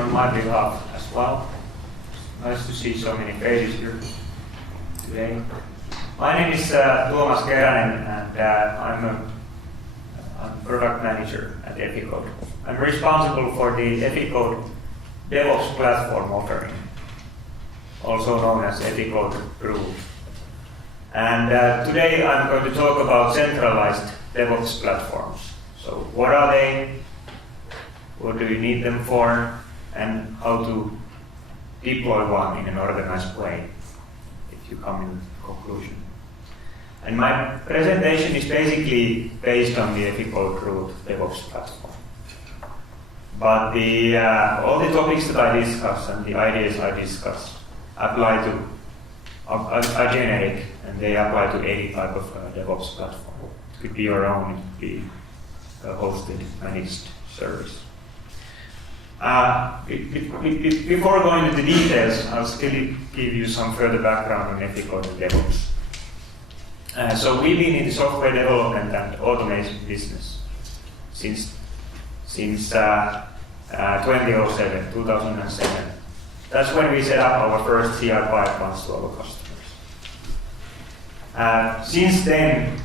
on my behalf as well. Nice to see so many faces here today. My name is Tuomas Keränen, and I'm product manager at Eficode. I'm responsible for the Eficode Devops platform offering, also known as Eficode Groove. And today I'm going to talk about centralized Devops platforms. So what are they? What do you need them for? And how to deploy one in an organized way, if you come in conclusion. And my presentation is basically based on the Eficode Groove DevOps platform. But all the topics that I discuss and the ideas I discuss apply to are generic, and they apply to any type of DevOps platform. It could be your own, it could be a hosted, managed service. Before going into the details, I'll still give you some further background on Eficode and DevOps. So we've been in the software development and automation business since 2007. That's when we set up our first CI pipelines to our customers. Since then,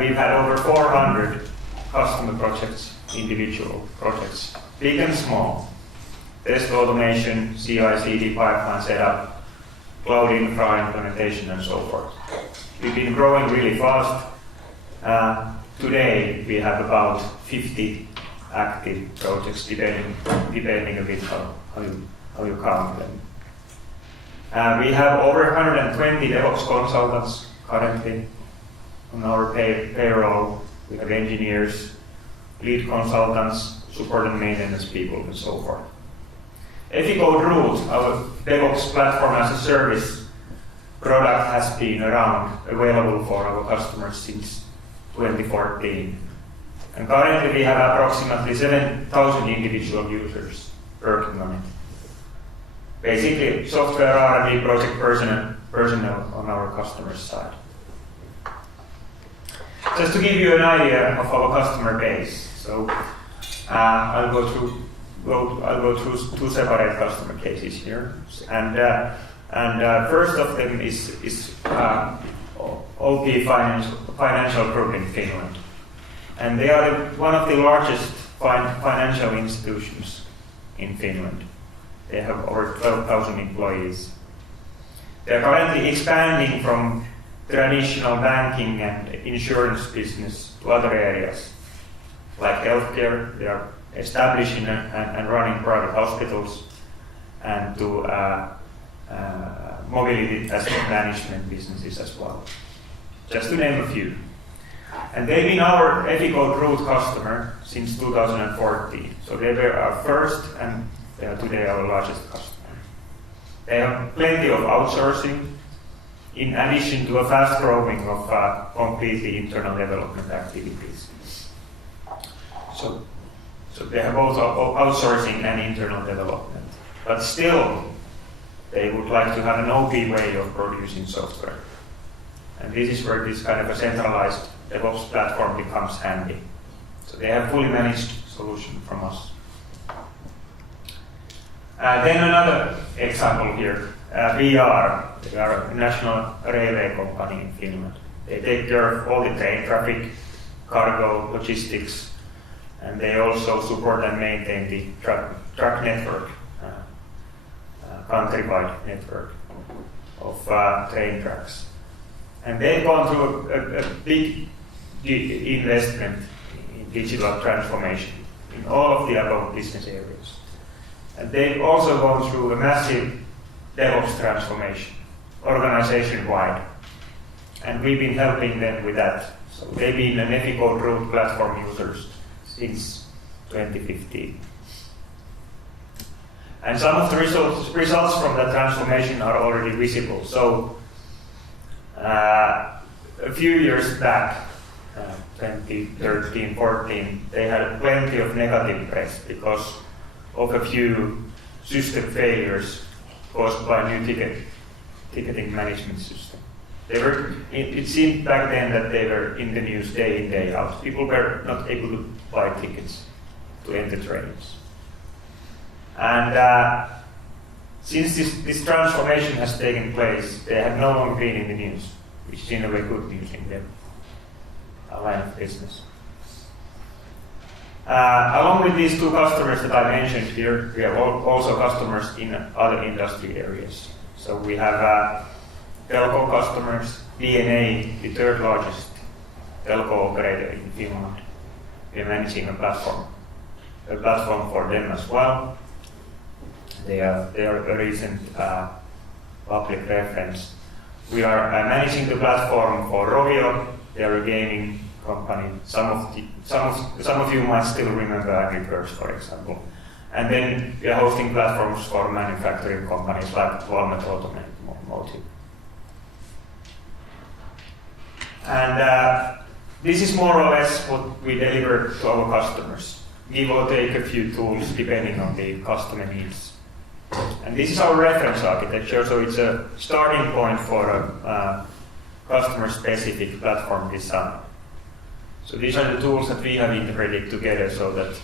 we've had over 400 customer projects, individual projects, big and small. Test automation, CI/CD pipeline setup, cloud infra implementation, and so forth. We've been growing really fast. Today we have about 50 active projects, depending a bit how you count them. We have over 120 DevOps consultants currently on our payroll. We have engineers, lead consultants, support and maintenance people, and so forth. Eficode Root, our DevOps platform as a service product, has been around, available for our customers since 2014. And currently we have approximately 7,000 individual users working on it. Basically, software R&D project personnel on our customer side. Just to give you an idea of our customer base. So I'll go through two separate customer cases here, and first of them is OP Financial Group in Finland, and they are one of the largest financial institutions in Finland. They have over 12,000 employees. They are currently expanding from traditional banking and insurance business to other areas, like healthcare. They are establishing and running private hospitals, and to mobility asset management businesses as well, just to name a few. And they've been our Eficode Root customer since 2014. So they were our first, and they are today our largest customer. They have plenty of outsourcing, in addition to a fast growing of completely internal development activities. So they have both outsourcing and internal development. But still, they would like to have an OP way of producing software. And this is where this kind of a centralized DevOps platform becomes handy. So they have fully managed solution from us. Then another example here, VR. They are a national railway company in Finland. They take care of all the train traffic, cargo, logistics, and they also support and maintain the truck network, countrywide network of train tracks. And they've gone through a big investment in digital transformation in all of the above business areas. And they've also gone through a massive DevOps transformation, organization-wide. And we've been helping them with that. So they've been an Eficode Root platform users since 2015. And some of the results from that transformation are already visible. So a few years back, 2013, 14, they had plenty of negative press because of a few system failures caused by new ticketing management system. It seemed back then that they were in the news day in, day out. People were not able to buy tickets to enter trains. And since this transformation has taken place, they have no longer been in the news, which is in a way good news in their line of business. Along with these two customers that I mentioned here, we have also customers in other industry areas. So we have telco customers, DNA, the third largest telco operator in Finland. We are managing a platform for them as well. They are a recent public reference. We are managing the platform for Rovio. They are a gaming company. Some of you might still remember Angry Birds, for example. And then we are hosting platforms for manufacturing companies like Valmet Automotive. And this is more or less what we deliver to our customers. Give or take a few tools depending on the customer needs. And this is our reference architecture, so it's a starting point for a customer-specific platform design. So these are the tools that we have integrated together so that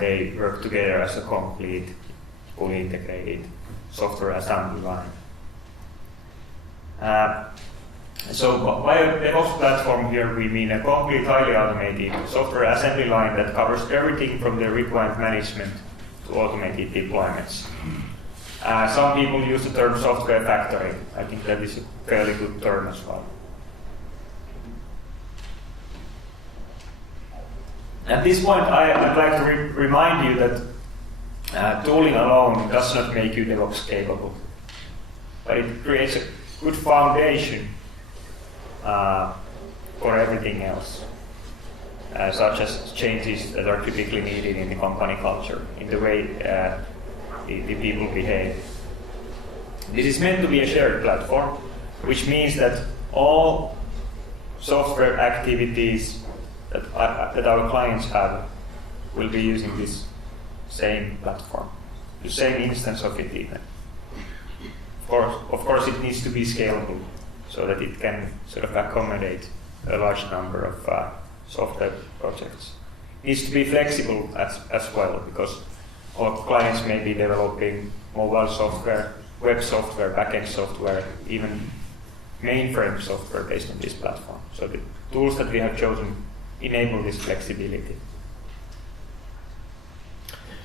they work together as a complete, fully integrated software assembly line. So by a DevOps platform here, we mean a complete, highly automated software assembly line that covers everything from the requirement management to automated deployments. Some people use the term software factory. I think that is a fairly good term as well. At this point, I'd like to remind you that tooling alone does not make you DevOps capable, but it creates a good foundation for everything else, such as changes that are typically needed in the company culture, in the way the people behave. This is meant to be a shared platform, which means that all software activities that our clients have will be using this same platform, the same instance of it even. Of course, it needs to be scalable so that it can sort of accommodate a large number of software projects. It needs to be flexible as well, because our clients may be developing mobile software, web software, backend software, even mainframe software based on this platform. So the tools that we have chosen enable this flexibility.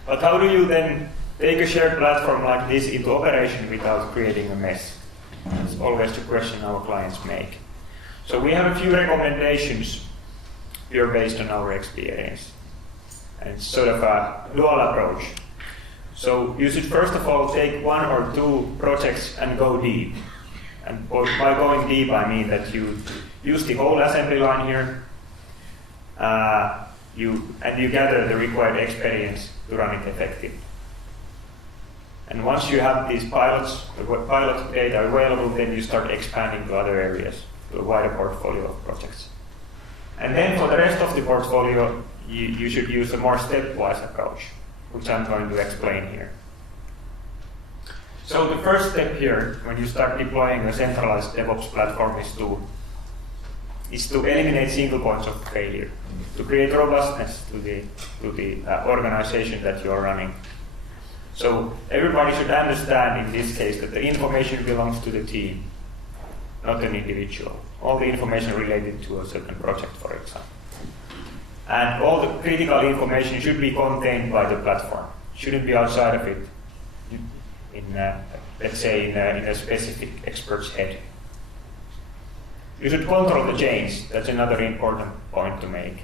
But how do you then take a shared platform like this into operation without creating a mess? That's always the question our clients make. So we have a few recommendations here based on our experience. And it's sort of a dual approach. So you should first of all take one or two projects and go deep. And by going deep, I mean that you use the whole assembly line here, you gather the required experience to run it effectively. And once you have these pilots, the pilot data available, then you start expanding to other areas, to a wider portfolio of projects. And then for the rest of the portfolio, you should use a more stepwise approach, which I'm going to explain here. So the first step here, when you start deploying a centralized DevOps platform, is to eliminate single points of failure, to create robustness to the organization that you are running. So everybody should understand in this case that the information belongs to the team, not an individual. All the information related to a certain project, for example. And all the critical information should be contained by the platform. Shouldn't be outside of it, let's say in a specific expert's head. You should control the change. That's another important point to make.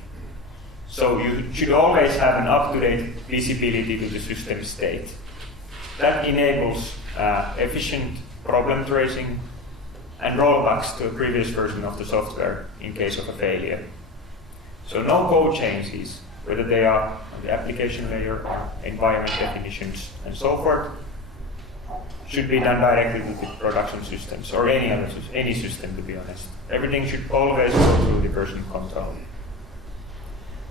So you should always have an up-to-date visibility to the system state. That enables efficient problem tracing and rollbacks to a previous version of the software in case of a failure. So no code changes, whether they are on the application layer or environment definitions and so forth, should be done directly with the production systems or any system, to be honest. Everything should always go through the version control.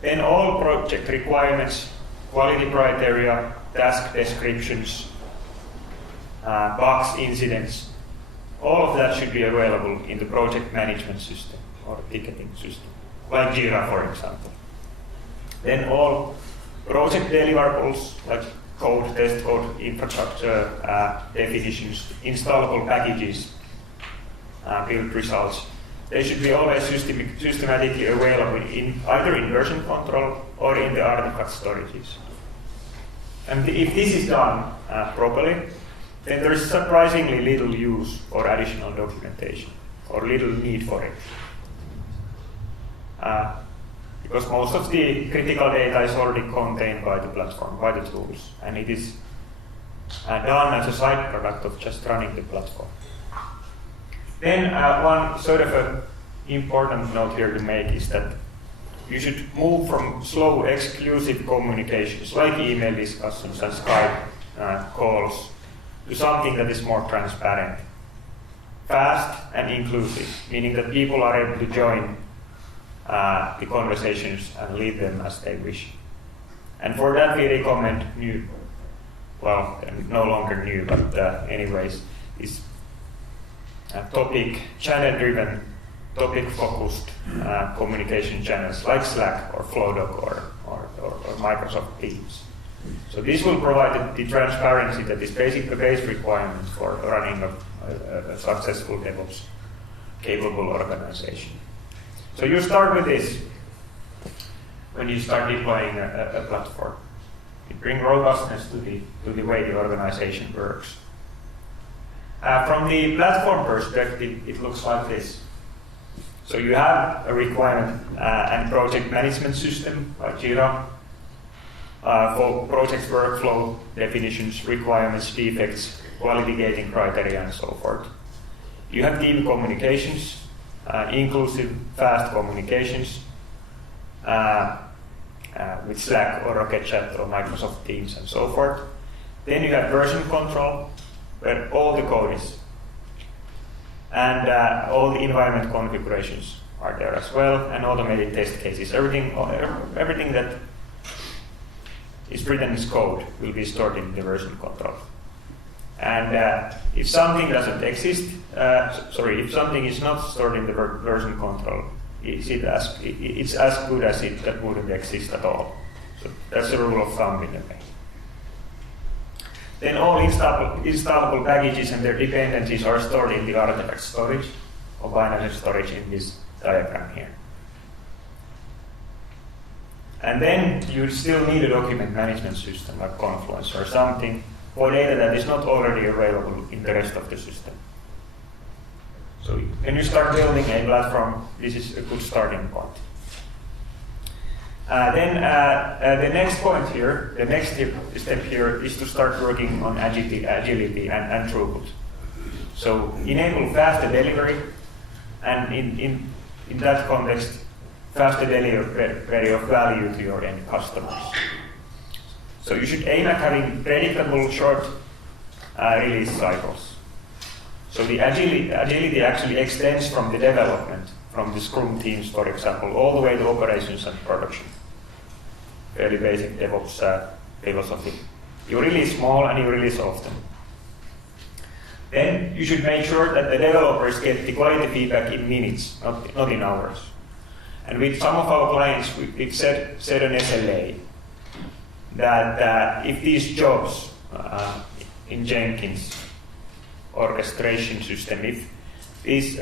Then all project requirements, quality criteria, task descriptions, bugs, incidents, all of that should be available in the project management system or ticketing system, like Jira, for example. Then all project deliverables, like code, test code, infrastructure definitions, installable packages, build results. They should be always systematically available either in version control or in the artifact storages. And if this is done properly, then there is surprisingly little use for additional documentation, or little need for it. Because most of the critical data is already contained by the platform, by the tools, and it is done as a side product of just running the platform. Then one sort of an important note here to make is that you should move from slow exclusive communications like email discussions and Skype calls to something that is more transparent, fast and inclusive, meaning that people are able to join the conversations and lead them as they wish. And for that we recommend no longer new, but anyways, is topic, channel-driven, topic-focused communication channels like Slack or Flowdoc or Microsoft Teams. So this will provide the transparency that is the base requirement for running a successful DevOps capable organization. So you start with this when you start deploying a platform. You bring robustness to the way the organization works. From the platform perspective, it looks like this. So you have a requirement and project management system like Jira for project workflow, definitions, requirements, defects, quality gating criteria, and so forth. You have team communications, inclusive, fast communications with Slack or Rocket Chat or Microsoft Teams and so forth. Then you have version control, where all the code is. And all the environment configurations are there as well, and automated test cases. Everything that is written as code will be stored in the version control. And if something doesn't exist, if something is not stored in the version control, it's as good as it that wouldn't exist at all. So that's a rule of thumb in a way. Then all installable packages and their dependencies are stored in the artifact storage or binary storage in this diagram here. And then you still need a document management system like Confluence or something for data that is not already available in the rest of the system. So when you start building a platform, this is a good starting point. Then the next point here, the next step here is to start working on agility and throughput. So enable faster delivery, and in that context, faster delivery of value to your end customers. So you should aim at having predictable short release cycles. So the agility actually extends from the development, from the Scrum teams, for example, all the way to operations and production. Fairly basic DevOps philosophy. You release small and you release often. Then you should make sure that the developers get the quality feedback in minutes, not in hours. And with some of our clients, we've set an SLA that if these jobs in Jenkins orchestration system, if these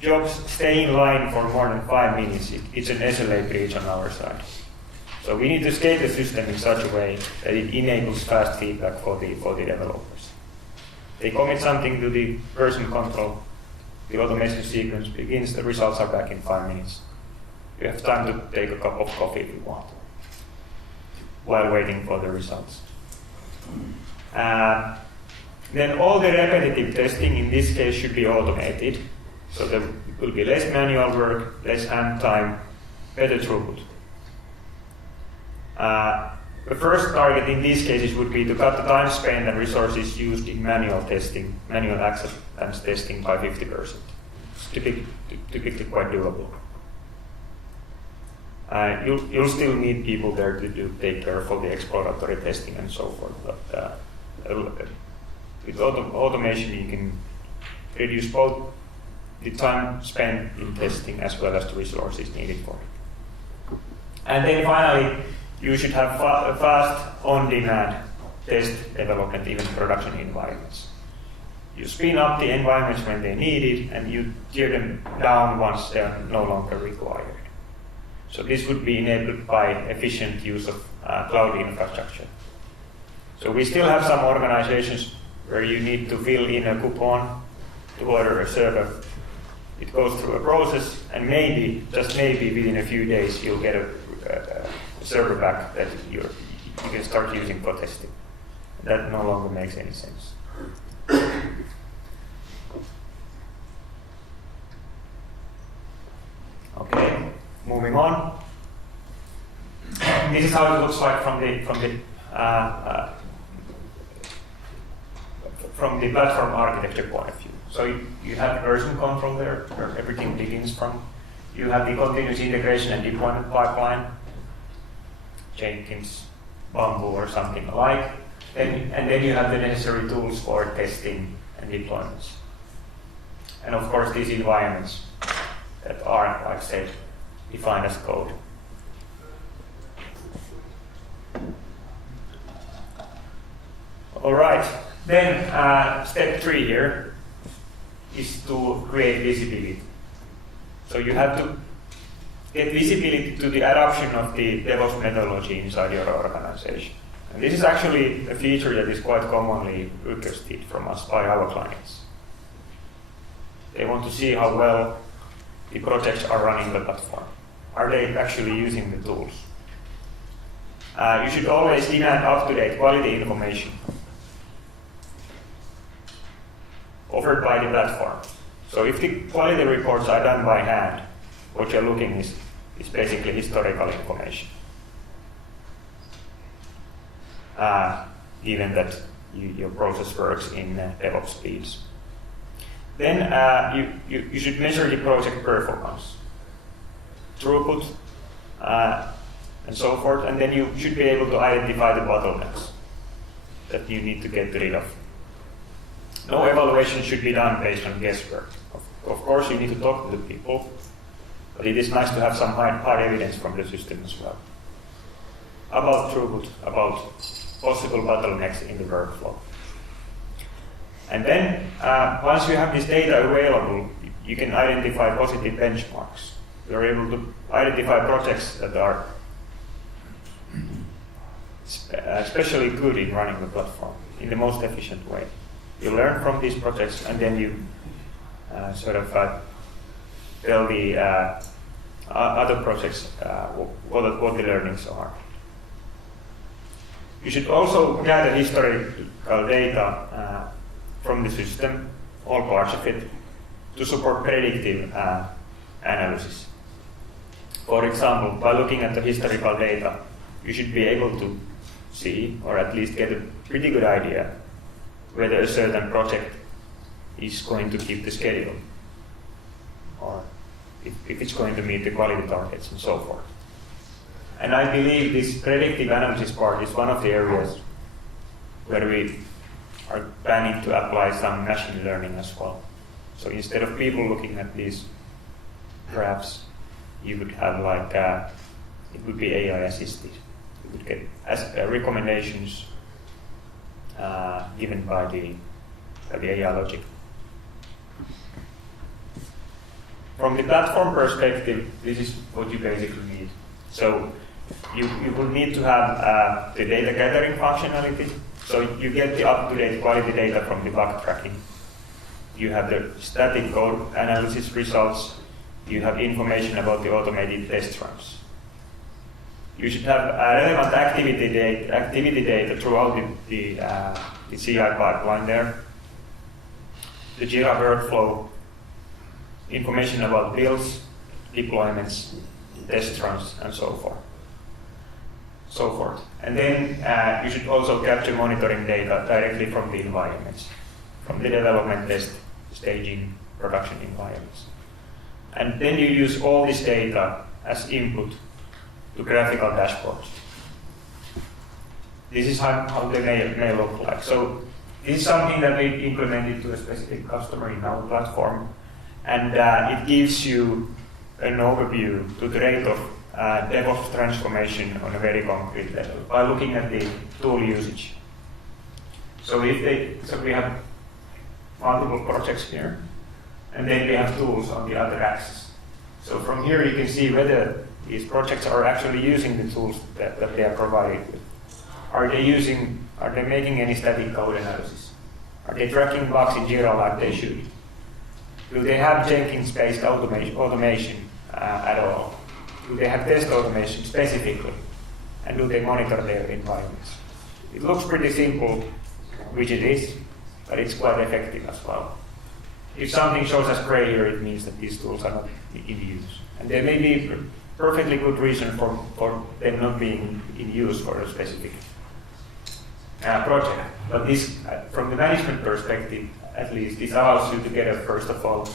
jobs stay in line for more than 5 minutes, it's an SLA breach on our side. So we need to scale the system in such a way that it enables fast feedback for the developers. They commit something to the version control, the automation sequence begins, the results are back in 5 minutes. You have time to take a cup of coffee if you want, while waiting for the results. Then all the repetitive testing in this case should be automated, so there will be less manual work, less hand time, better throughput. The first target in these cases would be to cut the time spent and resources used in manual acceptance testing by 50%. It's typically quite doable. You'll still need people there to take care of all the exploratory testing and so forth, but with automation you can reduce both the time spent in testing as well as the resources needed for it. And then finally, you should have fast, on-demand test development even production environments. You spin up the environments when they need it, and you tear them down once they are no longer required. So this would be enabled by efficient use of cloud infrastructure. So we still have some organizations where you need to fill in a coupon to order a server. It goes through a process, and maybe, just maybe, within a few days, you'll get a server back that you can start using for testing. That no longer makes any sense. Okay, moving on. This is how it looks like from the platform architecture point of view. So you have version control there, where everything begins from. You have the continuous integration and deployment pipeline, Jenkins, Bamboo, or something alike. And then you have the necessary tools for testing and deployments. And of course, these environments that are, like I said, defined as code. All right, then step 3 here is to create visibility. So you have to get visibility to the adoption of the Devops methodology inside your organization. And this is actually a feature that is quite commonly requested from us by our clients. They want to see how well the projects are running the platform. Are they actually using the tools? You should always demand up-to-date quality information offered by the platform. So if the quality reports are done by hand, what you're looking is basically historical information. Given that your process works in DevOps speeds. Then you should measure the project performance, throughput, and so forth, and then you should be able to identify the bottlenecks that you need to get rid of. No evaluation should be done based on guesswork. Of course, you need to talk to the people, but it is nice to have some hard evidence from the system as well. About throughput, about possible bottlenecks in the workflow. And then, once you have this data available, you can identify positive benchmarks. You're able to identify projects that are especially good in running the platform in the most efficient way. You learn from these projects, and then you tell the other projects what the learnings are. You should also gather historical data from the system, all parts of it, to support predictive analysis. For example, by looking at the historical data, you should be able to see, or at least get a pretty good idea, whether a certain project is going to keep the schedule, or if it's going to meet the quality targets and so forth. And I believe this predictive analysis part is one of the areas where we are planning to apply some machine learning as well. So instead of people looking at these graphs, you would have it would be AI assisted. You would get recommendations given by the AI logic. From the platform perspective, this is what you basically need. So you will need to have the data gathering functionality. So you get the up-to-date quality data from the bug tracking. You have the static code analysis results. You have information about the automated test runs. You should have relevant activity data throughout the CI pipeline there. The Jira workflow, information about builds, deployments, test runs, and so forth. And then you should also capture monitoring data directly from the environments, from the development, test, staging, production environments. And then you use all this data as input to graphical dashboards. This is how they may look like. So this is something that we implemented to a specific customer in our platform, and it gives you an overview to the rate of Devops transformation on a very concrete level by looking at the tool usage. So we have multiple projects here, and then we have tools on the other axis. So from here you can see whether these projects are actually using the tools that they are provided with. Are they making any static code analysis? Are they tracking bugs in Jira like they should? Do they have Jenkins-based automation at all? Do they have test automation specifically? And do they monitor their environments? It looks pretty simple, which it is, but it's quite effective as well. If something shows us gray here, it means that these tools are not in use. And there may be perfectly good reason for them not being in use for a specific project. But this, from the management perspective, at least, this allows you to get, first of all,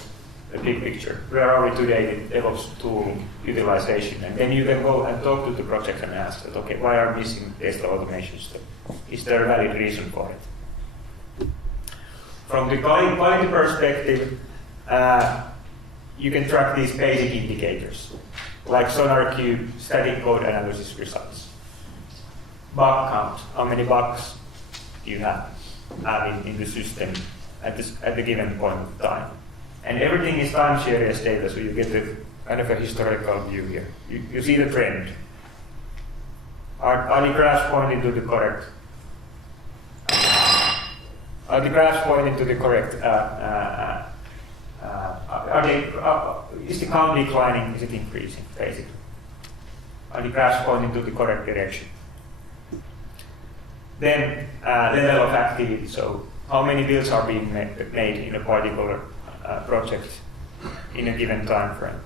a big picture. Where are we today with DevOps tool utilization? And then you can go and talk to the project and ask that, okay, why are missing test automation step? Is there a valid reason for it? From the quality perspective, you can track these basic indicators, like SonarQube static code analysis results. Bug count, how many bugs you have in the system at the given point of time. And everything is time series data, so you get a kind of a historical view here. You see the trend. Are the graphs pointing to the correct? Are the graphs pointing to the correct? Is the count declining? Is it increasing? Basically, are the graphs pointing to the correct direction? Then level of activity. So how many builds are being made in a particular project in a given time frame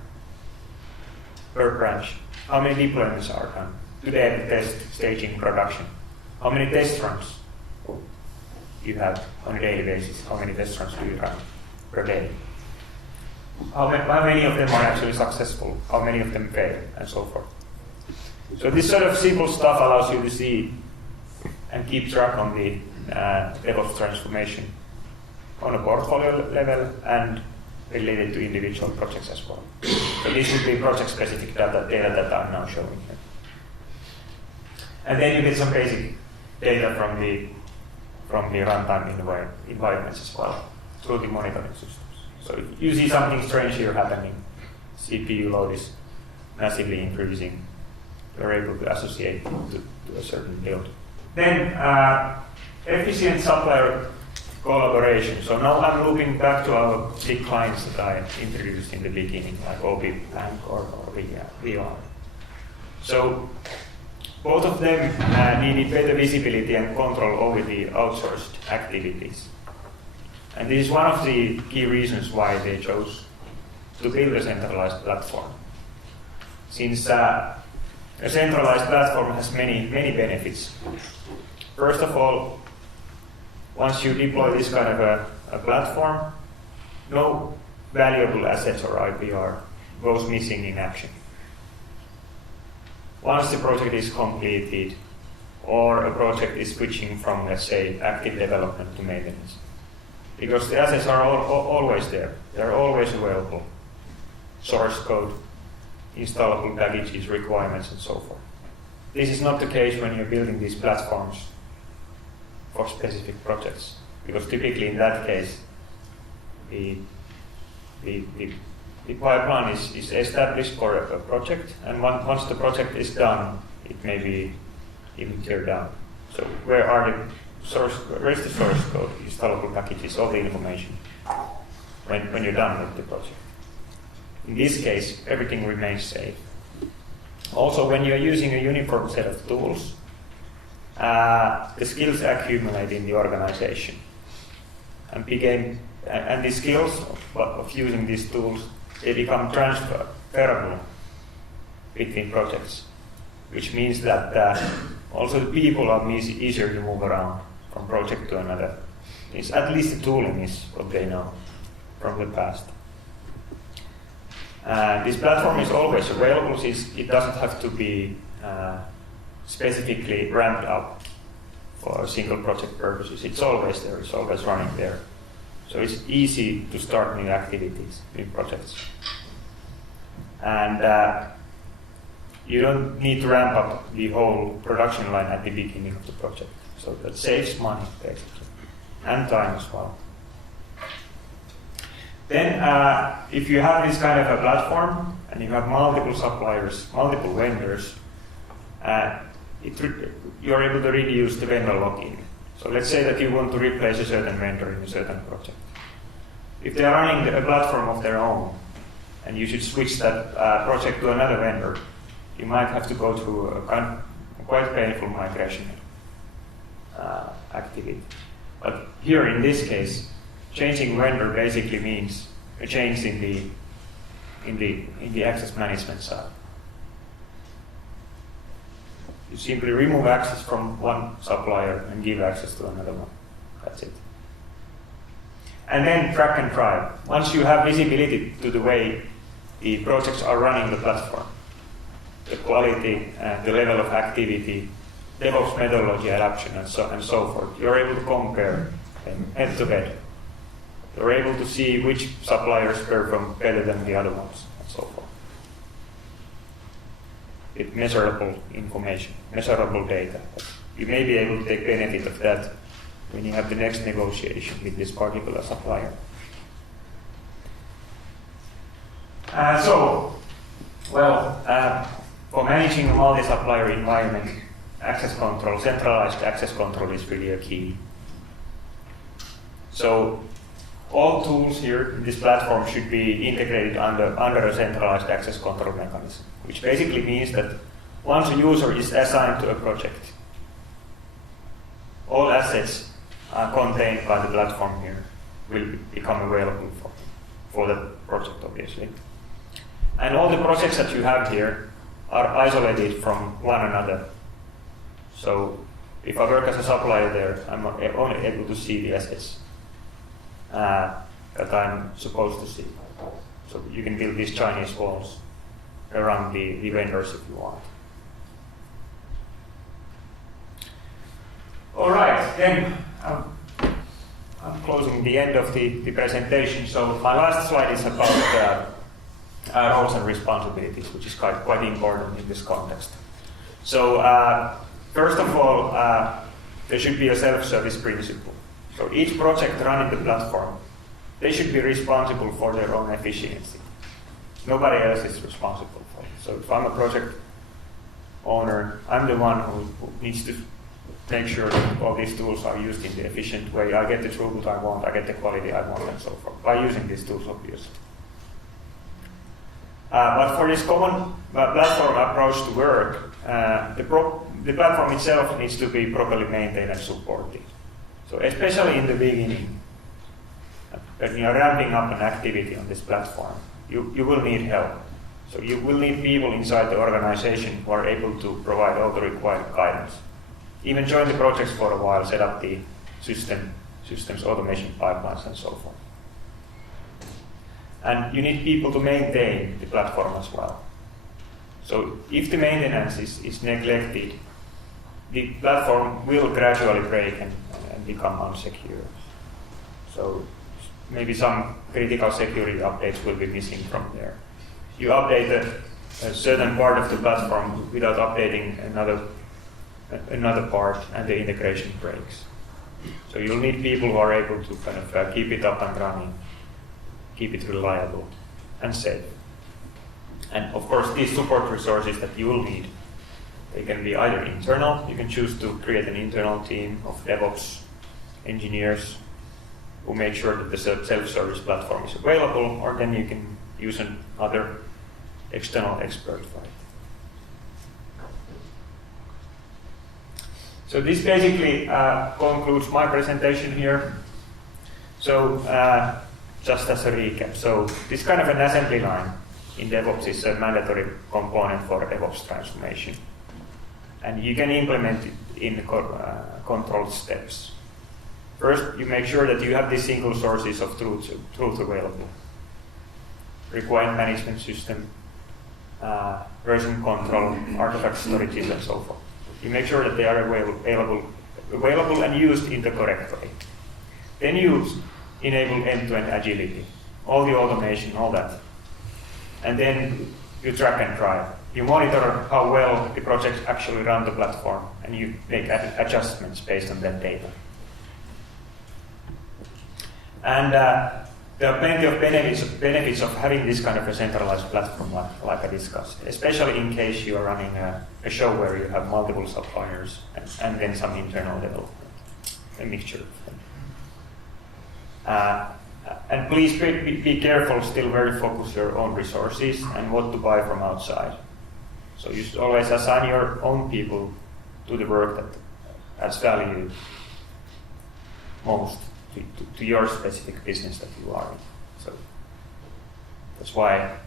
per branch? How many deployments are done? Do they have test staging production? How many test runs you have on a daily basis? How many test runs do you run per day? How many of them are actually successful? How many of them fail? And so forth. So this sort of simple stuff allows you to see and keep track on the DevOps transformation on a portfolio level and related to individual projects as well. So this would be project-specific data that I'm now showing here. And then you get some basic data from the runtime environments as well through the monitoring systems. So if you see something strange here happening, CPU load is massively increasing, you're able to associate it to a certain build. Then efficient supplier collaboration. So now I'm looping back to our big clients that I introduced in the beginning, like OB Bank or VR. So both of them needed better visibility and control over the outsourced activities. And this is one of the key reasons why they chose to build a centralized platform. Since a centralized platform has many benefits. First of all, once you deploy this kind of a platform, no valuable assets or IPR goes missing in action. Once the project is completed, or a project is switching from, let's say, active development to maintenance. Because the assets are always there. They're always available. Source code, installable packages, requirements, and so forth. This is not the case when you're building these platforms for specific projects, because typically in that case, the pipeline is established for a project, and once the project is done, it may be even teared down. So where's the source code, installable packages, all the information when you're done with the project? In this case, everything remains safe. Also, when you're using a uniform set of tools, the skills accumulate in the organization, and the skills of using these tools, they become transferable between projects, which means that also the people are easier to move around from project to another. At least the tooling is what they know from the past. This platform is always available, since it doesn't have to be specifically ramped up for single project purposes. It's always there, it's always running there. So it's easy to start new activities, new projects. And you don't need to ramp up the whole production line at the beginning of the project. So that saves money, basically, and time as well. Then, if you have this kind of a platform, and you have multiple suppliers, multiple vendors, you're able to reduce the vendor lock-in. So let's say that you want to replace a certain vendor in a certain project. If they are running a platform of their own, and you should switch that project to another vendor, you might have to go through a quite painful migration activity. But here in this case, changing vendor basically means a change in the access management side. You simply remove access from one supplier and give access to another one. That's it. And then track and drive. Once you have visibility to the way the projects are running the platform, the quality, the level of activity, Devops methodology adoption, and so forth, you're able to compare head to head. You're able to see which suppliers perform better than the other ones, and so forth. With measurable information, measurable data. You may be able to take benefit of that when you have the next negotiation with this particular supplier. For managing a multi-supplier environment, access control, centralized access control is really a key. So all tools here in this platform should be integrated under a centralized access control mechanism, which basically means that once a user is assigned to a project, all assets contained by the platform here will become available for the project, obviously. And all the projects that you have here are isolated from one another. So if I work as a supplier there, I'm only able to see the assets that I'm supposed to see. So you can build these Chinese walls around the vendors if you want. All right, then I'm closing the end of the presentation. So my last slide is about roles and responsibilities, which is quite important in this context. So first of all, there should be a self-service principle. So each project running the platform, they should be responsible for their own efficiency. Nobody else is responsible for it. So if I'm a project owner, I'm the one who needs to make sure that all these tools are used in the efficient way. I get the throughput I want, I get the quality I want, and so forth, by using these tools, obviously. But for this common platform approach to work, the platform itself needs to be properly maintained and supported. So especially in the beginning, when you are ramping up an activity on this platform, you will need help. So you will need people inside the organization who are able to provide all the required guidance. Even join the projects for a while, set up the systems, automation pipelines, and so forth. And you need people to maintain the platform as well. So if the maintenance is neglected, the platform will gradually break and become unsecure. So maybe some critical security updates will be missing from there. You update a certain part of the platform without updating another part, and the integration breaks. So you'll need people who are able to kind of keep it up and running, keep it reliable and safe. And of course, these support resources that you will need, they can be either internal. You can choose to create an internal team of DevOps engineers who make sure that the self-service platform is available, or then you can use another external expert for it. So this basically concludes my presentation here. So just as a recap, so this kind of an assembly line in DevOps is a mandatory component for DevOps transformation. And you can implement it in controlled steps. First, you make sure that you have the single sources of truth available. Required management system, version control, artifact storages, and so forth. You make sure that they are available and used in the correct way. Then you enable end-to-end agility, all the automation, all that. And then you track and drive. you monitor how well the projects actually run the platform, and you make adjustments based on that data. And there are plenty of benefits of having this kind of a centralized platform like I discussed, especially in case you are running a show where you have multiple suppliers and then some internal development, a mixture of them. And please be careful, still very focus your own resources and what to buy from outside. So you should always assign your own people to the work that adds value most to your specific business that you are in. So that's why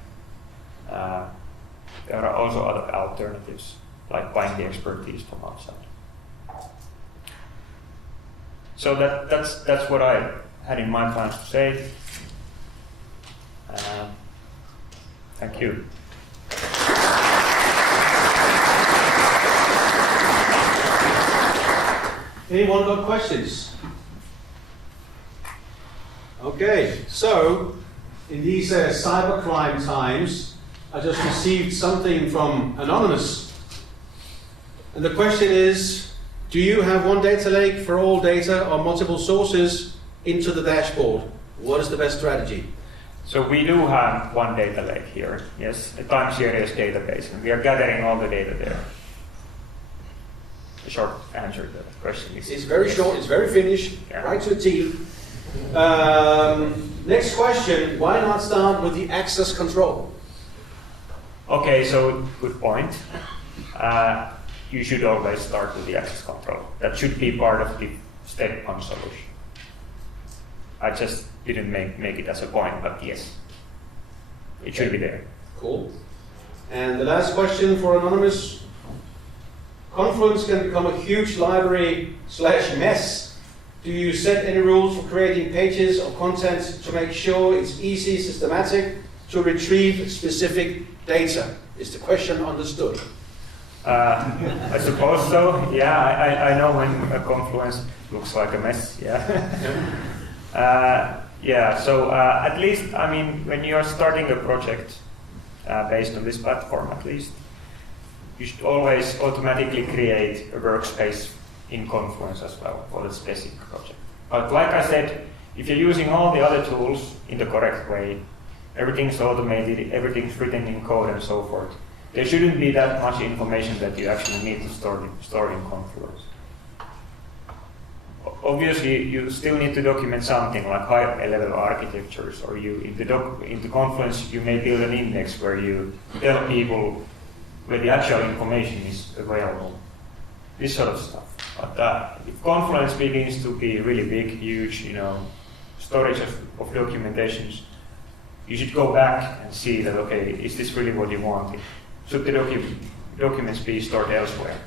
there are also other alternatives, like buying the expertise from outside. So that's what I had in my plans to say. Thank you. Anyone got questions? Okay, so in these cybercrime times, I just received something from Anonymous. And the question is, do you have one data lake for all data or multiple sources into the dashboard? What is the best strategy? So we do have one data lake here, yes, a time series database, and we are gathering all the data there. The short answer to that question is... It's very short, it's very finished, yeah. Right to the team. Next question, why not start with the access control? Okay, so good point. You should always start with the access control. That should be part of the step one solution. I just didn't make it as a point, but yes, it should be there. Cool. And the last question for Anonymous. Confluence can become a huge library/mess. Do you set any rules for creating pages or content to make sure it's easy, systematic to retrieve specific data? Is the question understood? I suppose so. Yeah, I know when a Confluence looks like a mess. Yeah. Yeah. So at least, I mean, when you are starting a project based on this platform, at least, you should always automatically create a workspace in Confluence as well for the specific project. But like I said, if you're using all the other tools in the correct way, everything's automated, everything's written in code and so forth, there shouldn't be that much information that you actually need to store in Confluence. Obviously, you still need to document something like high-level architectures, or in the Confluence you may build an index where you tell people where the actual information is available. This sort of stuff. But if Confluence begins to be really big, huge, storage of documentations, you should go back and see that, okay, is this really what you want? Should the documents be stored elsewhere?